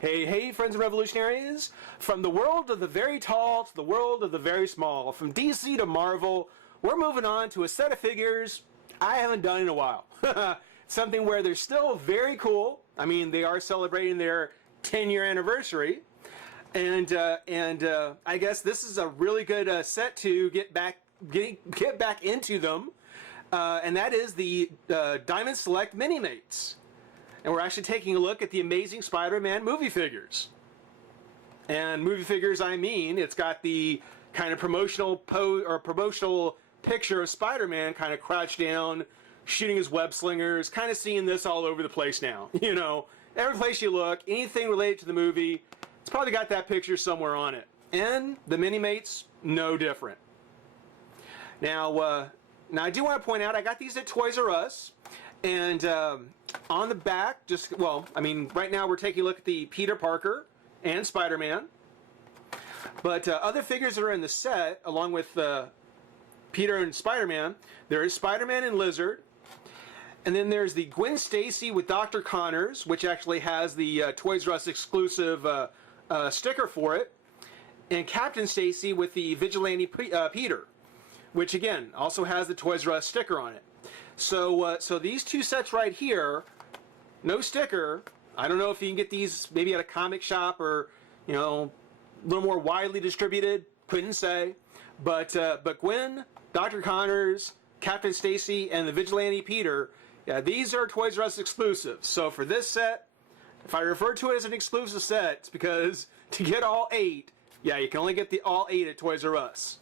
Hey, hey, friends and revolutionaries! From the world of the very tall to the world of the very small, from DC to Marvel, we're moving on to a set of figures I haven't done in a while. Something where they're still very cool. I mean, they are celebrating their 10-year anniversary, and I guess this is a really good set to get back into them, and that is the Diamond Select Mini-Mates. And we're actually taking a look at the Amazing Spider-Man movie figures. And movie figures, I mean, it's got the kind of promotional picture of Spider-Man kind of crouched down, shooting his web slingers, kind of seeing this all over the place now. You know, every place you look, anything related to the movie, it's probably got that picture somewhere on it. And the Mini-Mates, no different. Now I do want to point out, I got these at Toys R Us, and on the back, right now we're taking a look at the Peter Parker and Spider-Man. But other figures that are in the set, along with Peter and Spider-Man, there is Spider-Man and Lizard. And then there's the Gwen Stacy with Dr. Connors, which actually has the Toys R Us exclusive sticker for it. And Captain Stacy with the Vigilante Peter, which again also has the Toys R Us sticker on it. So these two sets right here, no sticker. I don't know if you can get these maybe at a comic shop or, you know, a little more widely distributed. Couldn't say. But Gwen, Dr. Connors, Captain Stacy, and the Vigilante Peter, yeah, these are Toys R Us exclusives. So for this set, if I refer to it as an exclusive set, it's because to get all 8, yeah, you can only get the all 8 at Toys R Us.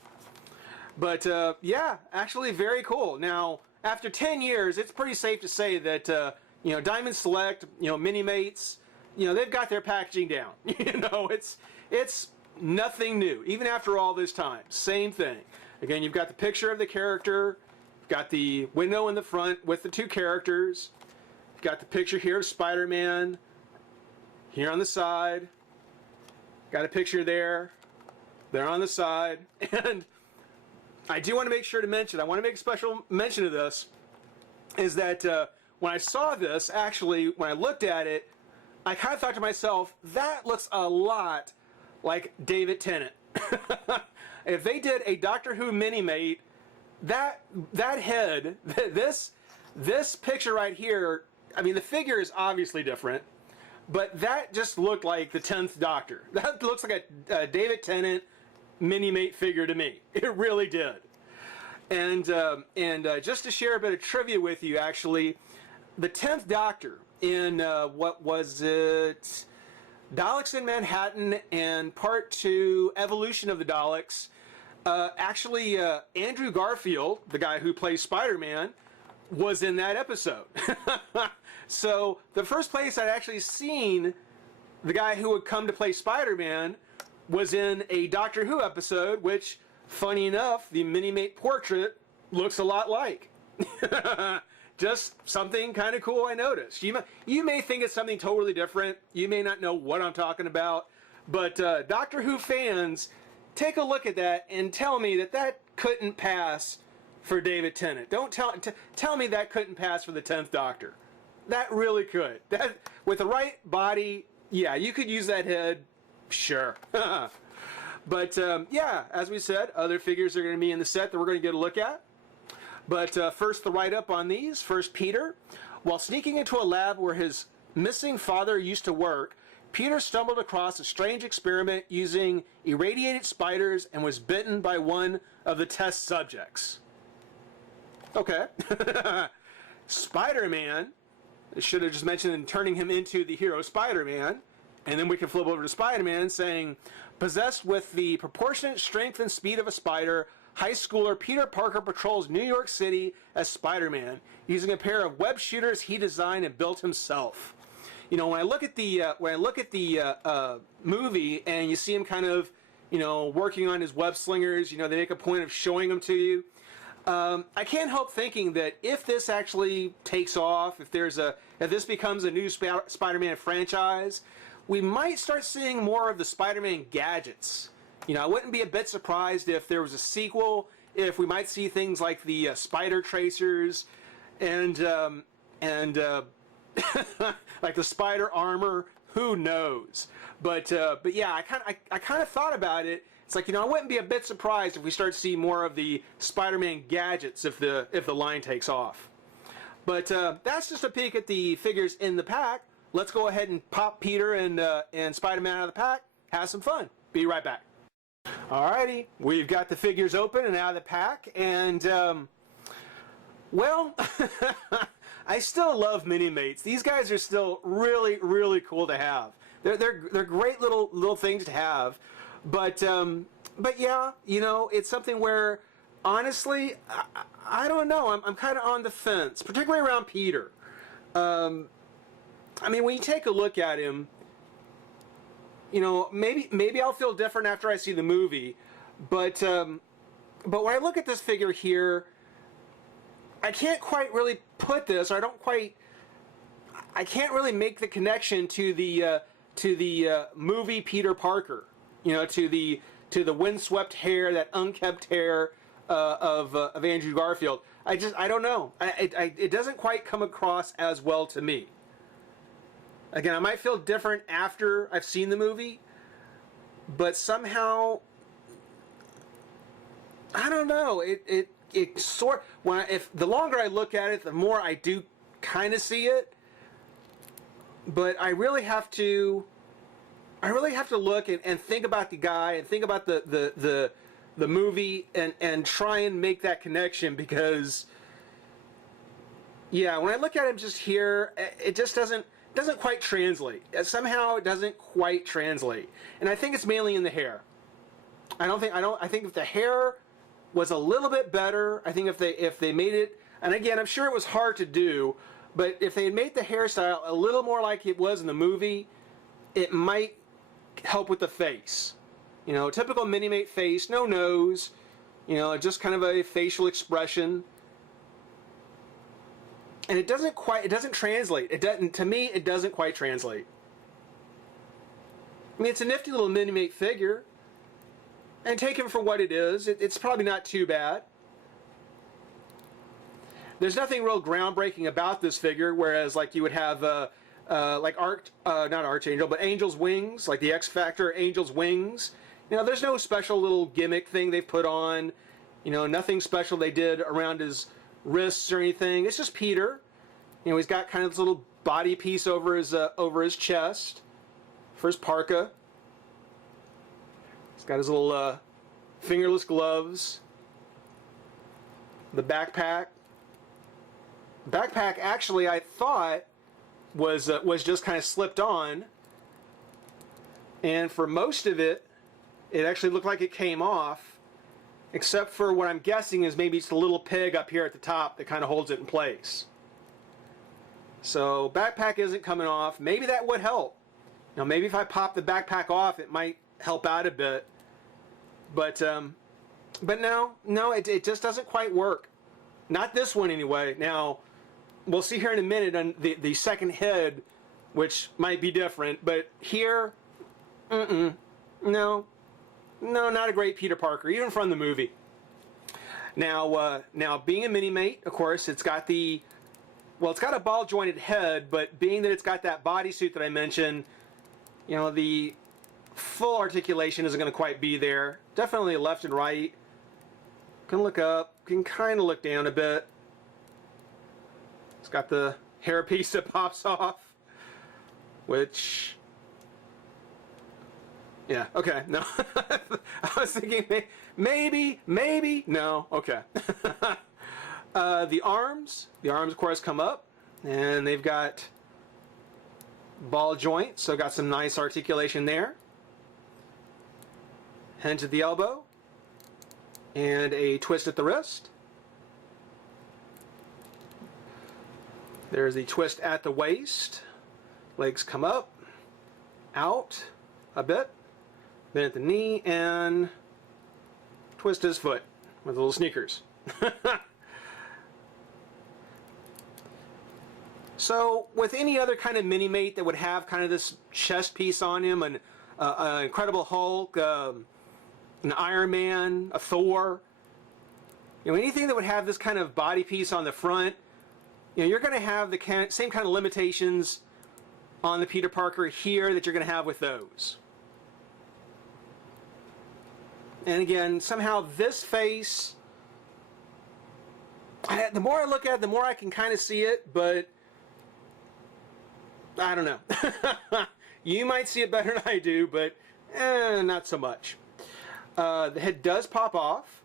But yeah, actually very cool. Now, after 10 years, it's pretty safe to say that you know, Diamond Select, you know, Mini-Mates, you know, they've got their packaging down. You know, it's nothing new, even after all this time. Same thing. Again, you've got the picture of the character, you've got the window in the front with the two characters, you've got the picture here of Spider-Man here on the side, got a picture there on the side, and I do want to make sure to mention, I want to make a special mention of this, is that when I saw this, actually, when I looked at it, I kind of thought to myself, that looks a lot like David Tennant. If they did a Doctor Who Mini-Mate, that head, this picture right here, I mean, the figure is obviously different, but that just looked like the 10th Doctor. That looks like a David Tennant Mini-Mate figure to me. It really did. And just to share a bit of trivia with you, actually, the 10th Doctor in, what was it, Daleks in Manhattan and Part 2, Evolution of the Daleks, actually, Andrew Garfield, the guy who plays Spider-Man, was in that episode. So, the first place I'd actually seen the guy who would come to play Spider-Man was in a Doctor Who episode, which, funny enough, the Mini-Mate portrait looks a lot like. Just something kind of cool I noticed. You may think it's something totally different. You may not know what I'm talking about. But Doctor Who fans, take a look at that and tell me that couldn't pass for David Tennant. Don't tell me that couldn't pass for the 10th Doctor. That really could. That, with the right body, yeah, you could use that head. Sure. But yeah, as we said, other figures are going to be in the set that we're going to get a look at. But first, the write-up on these. First, Peter. While sneaking into a lab where his missing father used to work, Peter stumbled across a strange experiment using irradiated spiders and was bitten by one of the test subjects. Okay. Spider-Man. I should have just mentioned turning him into the hero Spider-Man. And then we can flip over to Spider-Man saying, possessed with the proportionate strength and speed of a spider, high schooler Peter Parker patrols New York City as Spider-Man, using a pair of web shooters he designed and built himself. You know, when I look at the movie and you see him kind of, you know, working on his web slingers, you know, they make a point of showing them to you. I can't help thinking that if this actually takes off, if this becomes a new Spider-Man franchise, we might start seeing more of the Spider-Man gadgets. You know, I wouldn't be a bit surprised if there was a sequel, if we might see things like the spider tracers and like the spider armor, Who knows? But yeah, I kind of thought about it. It's like, I wouldn't be a bit surprised if we start to see more of the Spider-Man gadgets if the line takes off. But that's just a peek at the figures in the pack. Let's go ahead and pop Peter and Spider-Man out of the pack. Have some fun. Be right back. Alrighty, we've got the figures open and out of the pack, and well, I still love Mini-Mates. These guys are still really, really cool to have. They're great little things to have, but yeah, it's something where honestly, I don't know. I'm kind of on the fence, particularly around Peter. I mean, when you take a look at him, maybe I'll feel different after I see the movie, but when I look at this figure here, I can't quite really put this, or I can't really make the connection to the movie Peter Parker, to the windswept hair, that unkempt hair of Andrew Garfield. I don't know. It doesn't quite come across as well to me. Again, I might feel different after I've seen the movie, but somehow, I don't know. If the longer I look at it, the more I do kind of see it. But I really have to look and think about the guy and think about the movie and try and make that connection, because yeah, when I look at him just here, it just doesn't quite translate. Somehow it doesn't quite translate, and I think it's mainly in the hair. I think if the hair was a little bit better, I think if they made it, and again, I'm sure it was hard to do, but if they had made the hairstyle a little more like it was in the movie, it might help with the face. Typical Mini-Mate face, no nose, just kind of a facial expression. And it doesn't translate. To me, it doesn't quite translate. I mean, it's a nifty little Mini-Mate figure. And take him for what it is. It's probably not too bad. There's nothing real groundbreaking about this figure, whereas like you would have not Archangel, but Angel's wings, like the X Factor Angel's wings. There's no special little gimmick thing they've put on. Nothing special they did around his wrists or anything. It's just Peter. He's got kind of this little body piece over his chest for his parka. He's got his little fingerless gloves. The backpack. Backpack actually I thought was just kind of slipped on, and for most of it actually looked like it came off, except for what I'm guessing is maybe it's the little peg up here at the top that kind of holds it in place. So backpack isn't coming off. Maybe that would help. Maybe if I pop the backpack off, it might help out a bit. But no, it just doesn't quite work. Not this one anyway. Now, we'll see here in a minute on the second head, which might be different. But here, no, not a great Peter Parker, even from the movie. Now being a Mini-Mate, of course, it's got a ball jointed head, but being that it's got that bodysuit that I mentioned, the full articulation isn't going to quite be there. Definitely left and right. Can look up, can kind of look down a bit. It's got the hairpiece that pops off, which, yeah, okay, no. I was thinking maybe, no, okay. The arms, of course, come up, and they've got ball joints, so got some nice articulation there. Hinge at the elbow, and a twist at the wrist. There's the twist at the waist. Legs come up, out a bit, then at the knee, and twist his foot with little sneakers. So with any other kind of Mini-Mate that would have kind of this chest piece on him, an Incredible Hulk, an Iron Man, a Thor, anything that would have this kind of body piece on the front, you're going to have the same kind of limitations on the Peter Parker here that you're going to have with those. And again, somehow this face, the more I look at it, the more I can kind of see it, but I don't know. You might see it better than I do, but not so much. The head does pop off,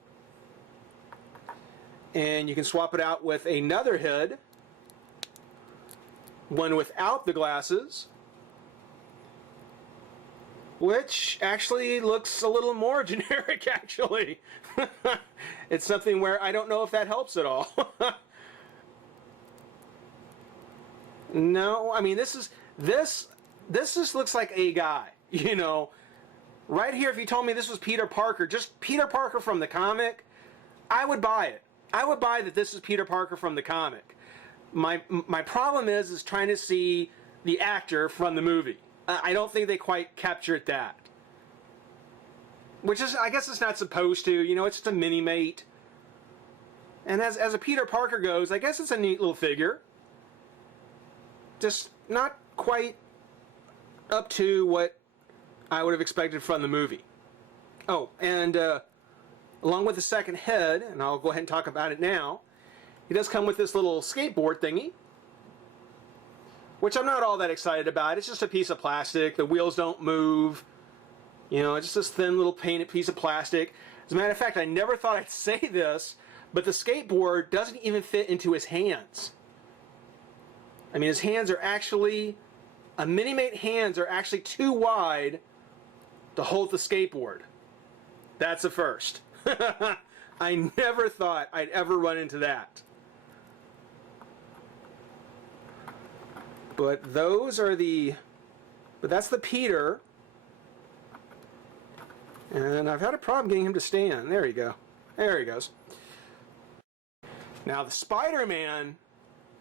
and you can swap it out with another head, one without the glasses, which actually looks a little more generic, actually. It's something where I don't know if that helps at all. No, I mean, this just looks like a guy, you know. Right here, if you told me this was Peter Parker, just Peter Parker from the comic, I would buy it. I would buy that this is Peter Parker from the comic. My problem is trying to see the actor from the movie. I don't think they quite captured that. Which is, I guess it's not supposed to, you know, it's just a mini-mate. And as a Peter Parker goes, I guess it's a neat little figure. Just not quite up to what I would have expected from the movie. Oh, and along with the second head, and I'll go ahead and talk about it now, he does come with this little skateboard thingy, which I'm not all that excited about. It's just a piece of plastic. The wheels don't move. You know, it's just this thin little painted piece of plastic. As a matter of fact, I never thought I'd say this, but the skateboard doesn't even fit into his hands. I mean, his hands are actually, a Mini-Mate hands are actually too wide to hold the skateboard. That's a first. I never thought I'd ever run into that. But those are but that's the Peter. And I've had a problem getting him to stand. There you go. There he goes. Now the Spider-Man,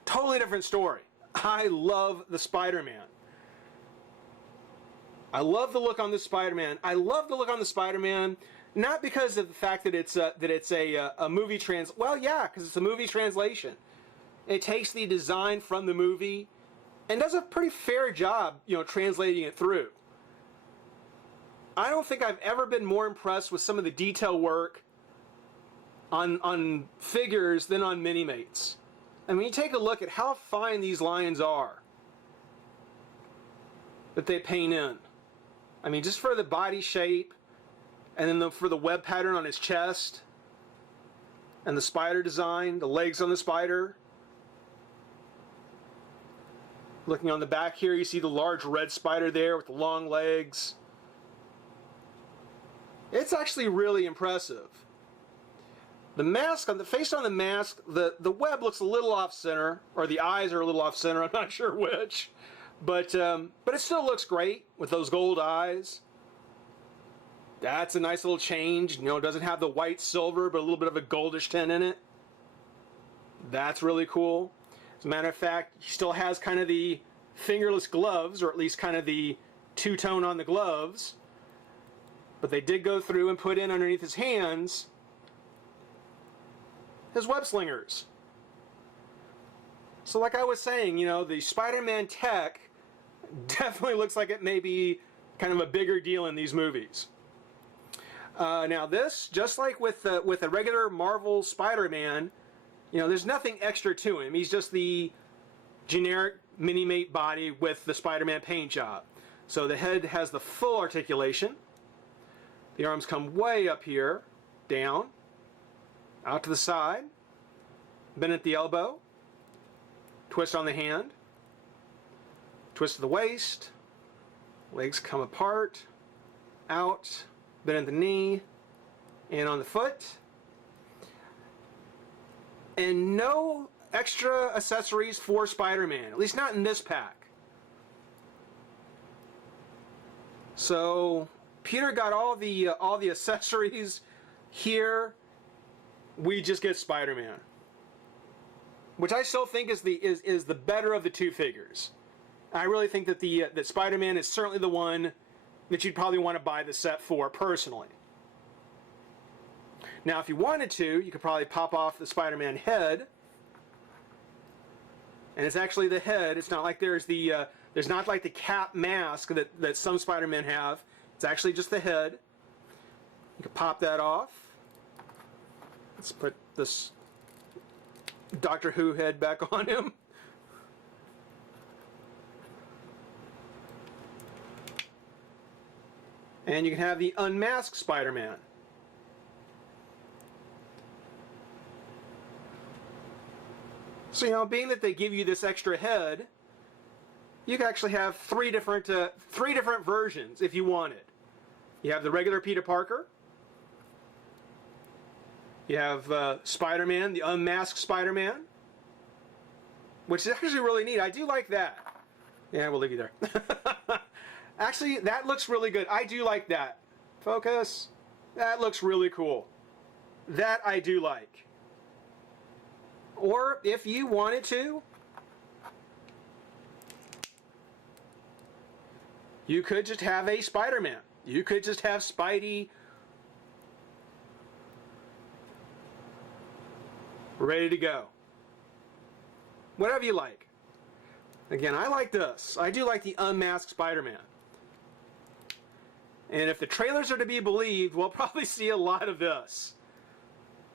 totally different story. I love the Spider-Man. I love the look on the Spider-Man. I love the look on the Spider-Man, not because of the fact that it's a movie well, yeah, because it's a movie translation. It takes the design from the movie and does a pretty fair job, you know, translating it through. I don't think I've ever been more impressed with some of the detail work on figures than on Mini-Mates. I mean, you take a look at how fine these lines are that they paint in. I mean, just for the body shape, and then for the web pattern on his chest, and the spider design, the legs on the spider. Looking on the back here, you see the large red spider there with the long legs. It's actually really impressive. The mask, on the face on the mask, the web looks a little off center, or the eyes are a little off center, I'm not sure which. But it still looks great with those gold eyes. That's a nice little change. You know, it doesn't have the white silver, but a little bit of a goldish tint in it. That's really cool. As a matter of fact, he still has kind of the fingerless gloves, or at least kind of the two-tone on the gloves. But they did go through and put in underneath his hands his web slingers. So like I was saying, you know, the Spider-Man tech definitely looks like it may be kind of a bigger deal in these movies. Now this, just like with a regular Marvel Spider-Man, you know, there's nothing extra to him. He's just the generic Mini-Mate body with the Spider-Man paint job. So the head has the full articulation. The arms come way up here, down, out to the side, bend at the elbow, twist on the hand, twist to the waist, legs come apart, out, bend at the knee, and on the foot. And no extra accessories for Spider-Man, at least not in this pack. So Peter got all the accessories here. We just get Spider-Man, which I still think is the better of the two figures. I really think that that Spider-Man is certainly the one that you'd probably want to buy the set for personally. Now, if you wanted to, you could probably pop off the Spider-Man head, and it's actually the head. It's not like there's the There's not like the cap mask that some Spider-Men have. It's actually just the head. You can pop that off. Let's put this Doctor Who head back on him. And you can have the unmasked Spider-Man. So, you know, being that they give you this extra head, you can actually have three different versions if you want it. You have the regular Peter Parker. You have Spider-Man, the unmasked Spider-Man, which is actually really neat. I do like that. Yeah, we'll leave you there. Actually, that looks really good. I do like that. Focus. That looks really cool. That I do like. Or if you wanted to, you could just have a Spider-Man. You could just have Spidey ready to go. Whatever you like. Again, I like this. I do like the unmasked Spider-Man. And if the trailers are to be believed, we'll probably see a lot of this.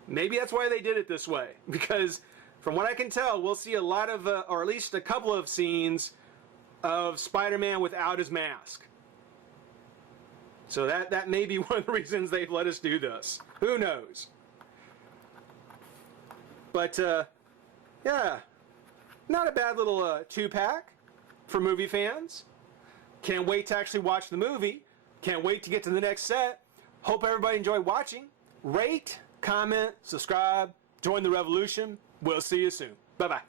Maybe that's why they did it this way. Because from what I can tell, we'll see a lot of, or at least a couple of scenes of Spider-Man without his mask. So that may be one of the reasons they've let us do this. Who knows? But, yeah. Not a bad little 2-pack for movie fans. Can't wait to actually watch the movie. Can't wait to get to the next set. Hope everybody enjoyed watching. Rate, comment, subscribe, join the revolution. We'll see you soon. Bye-bye.